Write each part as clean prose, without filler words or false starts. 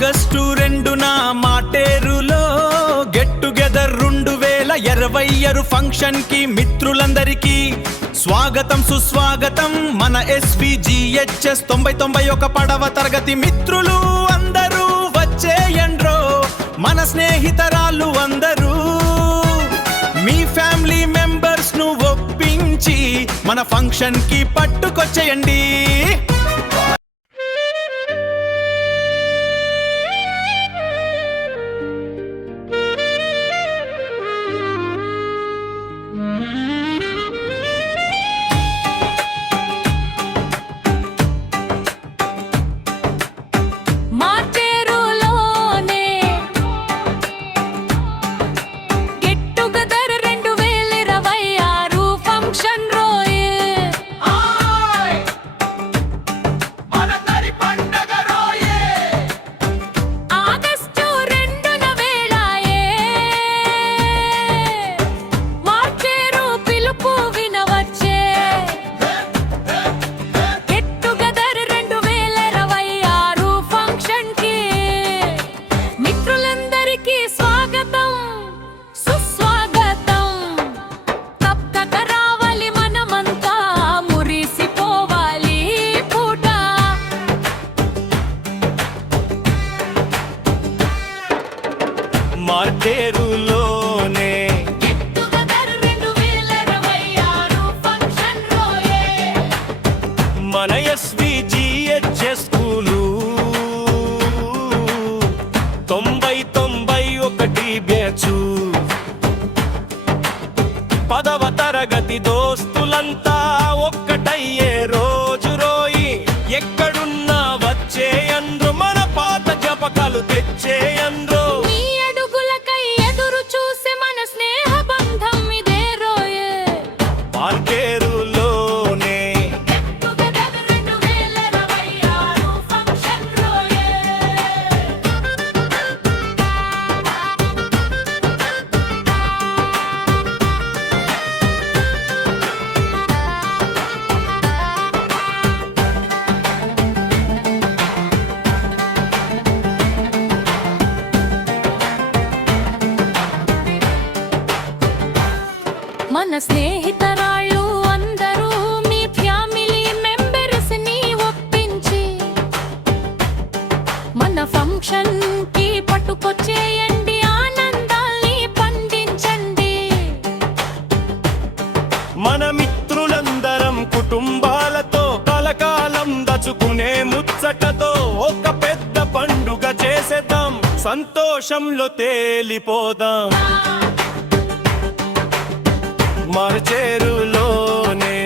August 2న మాటేరులో get together 2026 function కి మిత్రులందరికీ స్వాగతం సుస్వాగతం. మన SVGHS 9091 పడవ తరగతి మిత్రులు అందరూ వచ్చేయండ్రో, మన స్నేహితరాలు అందరూ మీ ఫ్యామిలీ మెంబర్స్ ను ఒప్పించి మన ఫంక్షన్ కి పట్టుకొచ్చేయండి. మార్టేరులోనే మన SVGHS స్కూలు 9091 బ్యాచు 10వ తరగతి దోస్తులంతా ఒక్కటయ్యే రోజు రోయి. ఎక్కడున్నా వచ్చేయండ్రు, మన పాత జపకాలు తెచ్చేయండ్రు. మన స్నేహితరాళ్ళు అందరూ మీ ఫ్యామిలీ మెంబర్స్ ని ఒప్పించి మన ఫంక్షన్ కి పట్టుకొచ్చేయండి, ఆనందాల్ని పండించండి. మన మిత్రులందరం కుటుంబాలతో కలకాలం దచుకునే ముచ్చటతో ఒక పెద్ద పండుగ చేసేద్దాం, సంతోషంలో తేలిపోదాం. మార్టేరులోనే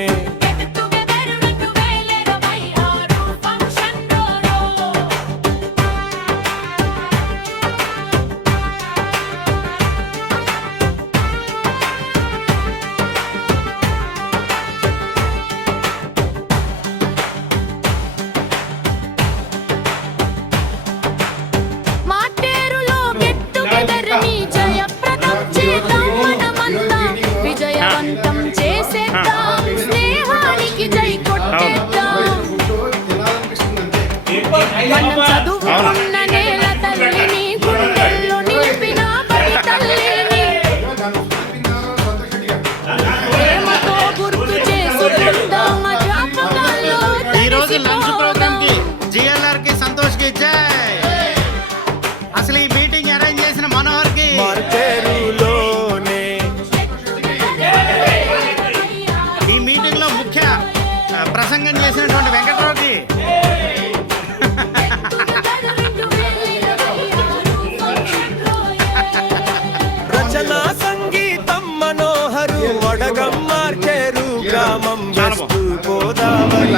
చదువుకున్న నేల తల్లిని, గుండెల్లో నిలిపిన బడి తల్లిని ప్రేమతో గుర్తు చేసుకుందాం. ఈ రోజు లంచ్ ప్రోగ్రామ్ కి GLR కి సంతోష్ కి జై. అసలు ఈ మీటింగ్ అరేంజ్ చేసిన మనోహర్ కి, ఈ మీటింగ్ లో ముఖ్య ప్రసంగం చేసినటువంటి వెంకట్రావుకి, రచనా సంగీతం మనోహరు, వడగం మార్టేరు గ్రామం, వెస్ట్ గోదావరి.